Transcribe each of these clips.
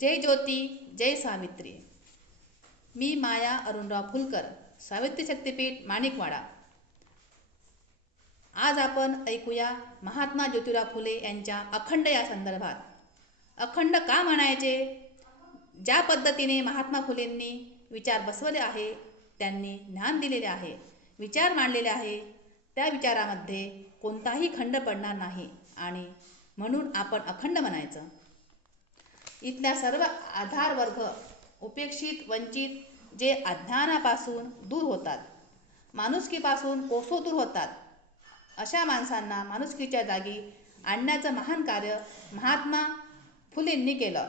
जय ज्योती जय सावित्री. मी माया अरुणराव फुलकर सावित्री शक्तीपीठ माणिकवाडा. आज आपण ऐकूया महात्मा ज्योतिराव फुले यांच्या अखंड या संदर्भात. अखंड का म्हणायचे? ज्या पद्धतीने महात्मा फुलेंनी विचार बसवले आहे त्यांनी ज्ञान दिलेले आहे विचार मांडलेले आहे त्या विचारामध्ये कोणताही खंड पडणार नाही आणि म्हणून आपण अखंड म्हणायचं. इथल्या सर्व आधार वर्ग उपेक्षित वंचित जे अज्ञानापासून दूर होतात माणुसकीपासून कोसो दूर होतात अशा माणसांना माणुसकीच्या जागी आणण्याचं महान कार्य महात्मा फुलेंनी केलं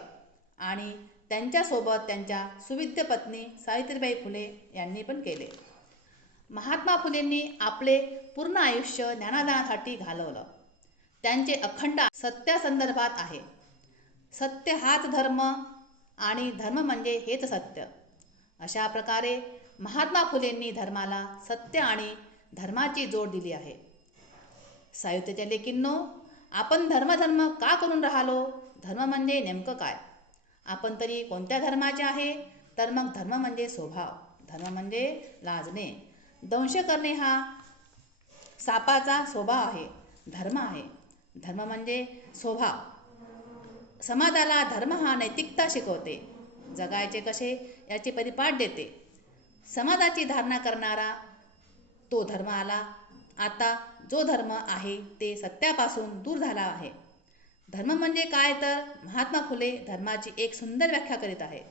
आणि त्यांच्यासोबत त्यांच्या सुविद्य पत्नी सावित्रीबाई फुले यांनी पण केले. महात्मा फुलेंनी आपले पूर्ण आयुष्य ज्ञानादानासाठी घालवलं. त्यांचे अखंड सत्यासंदर्भात आहे. सत्य हाच धर्म आणि धर्म म्हणजे हेच सत्य. अशा प्रकारे महात्मा फुलेंनी धर्माला सत्य आणि धर्माची जोड दिली आहे. साहित्याच्या लेकींनो आपण धर्मधर्म का करून राहिलो? धर्म म्हणजे नेमकं काय? आपण तरी कोणत्या धर्माचे आहे? तर मग धर्म म्हणजे स्वभाव धर्म म्हणजे लाजणे. दंश करणे हा सापाचा स्वभाव आहे धर्म आहे. धर्म म्हणजे स्वभाव. समाजाला धर्म हा नैतिकता शिकवते. जगायचे कसे याचे परिपाठ देते. समाजाची धारणा करणारा तो धर्म आला. आता जो धर्म आहे ते सत्यापासून दूर झाला आहे. धर्म म्हणजे काय तर महात्मा फुले धर्माची एक सुंदर व्याख्या करीत आहे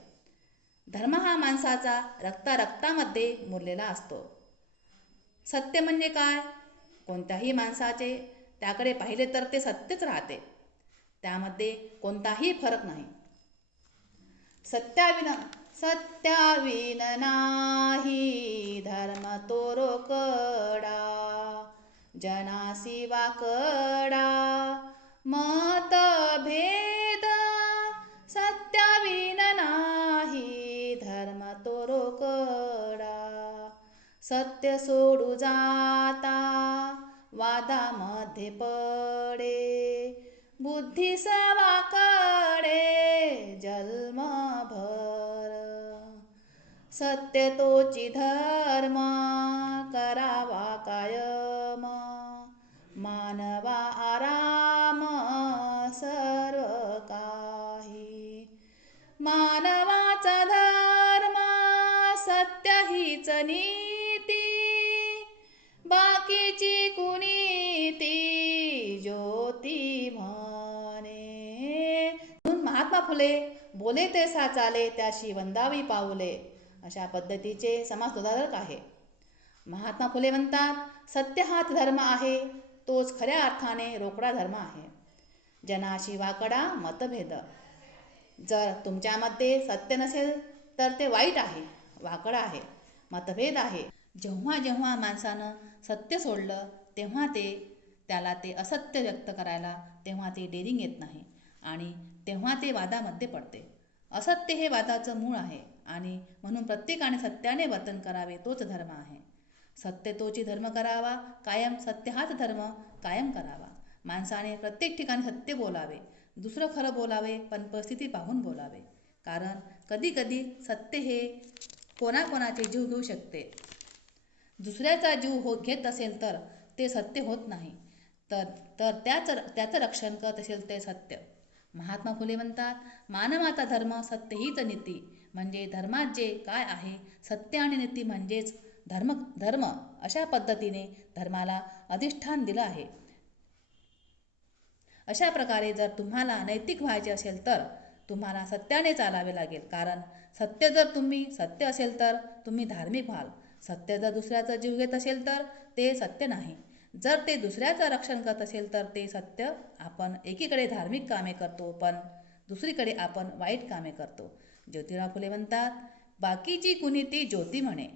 धर्म हा माणसाचा रक्ता रक्तामध्ये मुरलेला असतो. सत्य म्हणजे काय? कोणत्याही माणसाचे त्याकडे पाहिले तर ते सत्यच राहते. त्यामध्ये कोणताही फरक नाही. सत्याविन सत्याविन नाही धर्म तो रोकडा जनासी वाकडा मत भेद सत्याविन नाही धर्म तो रोकडा. सत्य सोडू जाता वादामध्ये पडे बुद्धी सवाकडे जन्मभर. सत्य तोची धर्म करावा कायम. मानवा आराम सर्व काही. मानवाचा धर्म सत्य हीच नी महात्मा फुले बोले ते साचाले त्याशी वंदावी पाऊले. अशा पद्धतीचे समाजसुधारक आहे. महात्मा फुले म्हणतात सत्य हाच धर्म आहे तोच खऱ्या अर्थाने रोकडा धर्म आहे. जनाशी वाकडा मतभेद. जर तुमच्यामध्ये सत्य नसेल तर ते वाईट आहे वाकडा आहे मतभेद आहे. जेव्हा जेव्हा माणसानं सत्य सोडलं तेव्हा ते त्याला ते असत्य व्यक्त करायला तेव्हा ते डेरिंग येत नाही. आणि तेव्हा ते वादामध्ये पडते. असत्य हे वादाचं मूळ आहे आणि म्हणून प्रत्येकाने सत्याने वर्तन करावे तोच धर्म आहे. सत्य तोची धर्म करावा कायम सत्य हाच धर्म कायम करावा. माणसाने प्रत्येक ठिकाणी सत्य बोलावे दुसरं खरं बोलावे पण परिस्थिती पाहून बोलावे. कारण कधीकधी सत्य हे कोणाकोणाचे जीव घेऊ शकते. दुसऱ्याचा जीव हो घेत असेल तर ते सत्य होत नाही. तर तर त्याचं त्याचं रक्षण करत असेल ते सत्य. महात्मा फुले म्हणतात मानवाचा धर्म सत्य हीच नीती. म्हणजे धर्मात जे काय आहे सत्य आणि नीती म्हणजेच धर्म धर्म. अशा पद्धतीने धर्माला अधिष्ठान दिलं आहे. अशा प्रकारे जर तुम्हाला नैतिक व्हायचे असेल तर तुम्हाला सत्याने चालावे लागेल. कारण सत्य जर तुम्ही सत्य असेल तर तुम्ही धार्मिक व्हाल. सत्य जर दुसऱ्याचा जीव घेत असेल तर ते सत्य नाही. जर ते दुसऱ्याचं रक्षण करत असेल तर ते सत्य आपण एकीकडे धार्मिक कामे करतो पण दुसरीकडे आपण वाईट कामे करतो. ज्योतिराव फुले म्हणतात बाकीची कुणी ती ज्योती म्हणे.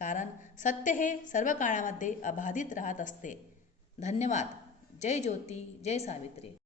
कारण सत्य हे सर्व काळामध्ये अबाधित राहत असते. धन्यवाद. जय ज्योती जय सावित्री.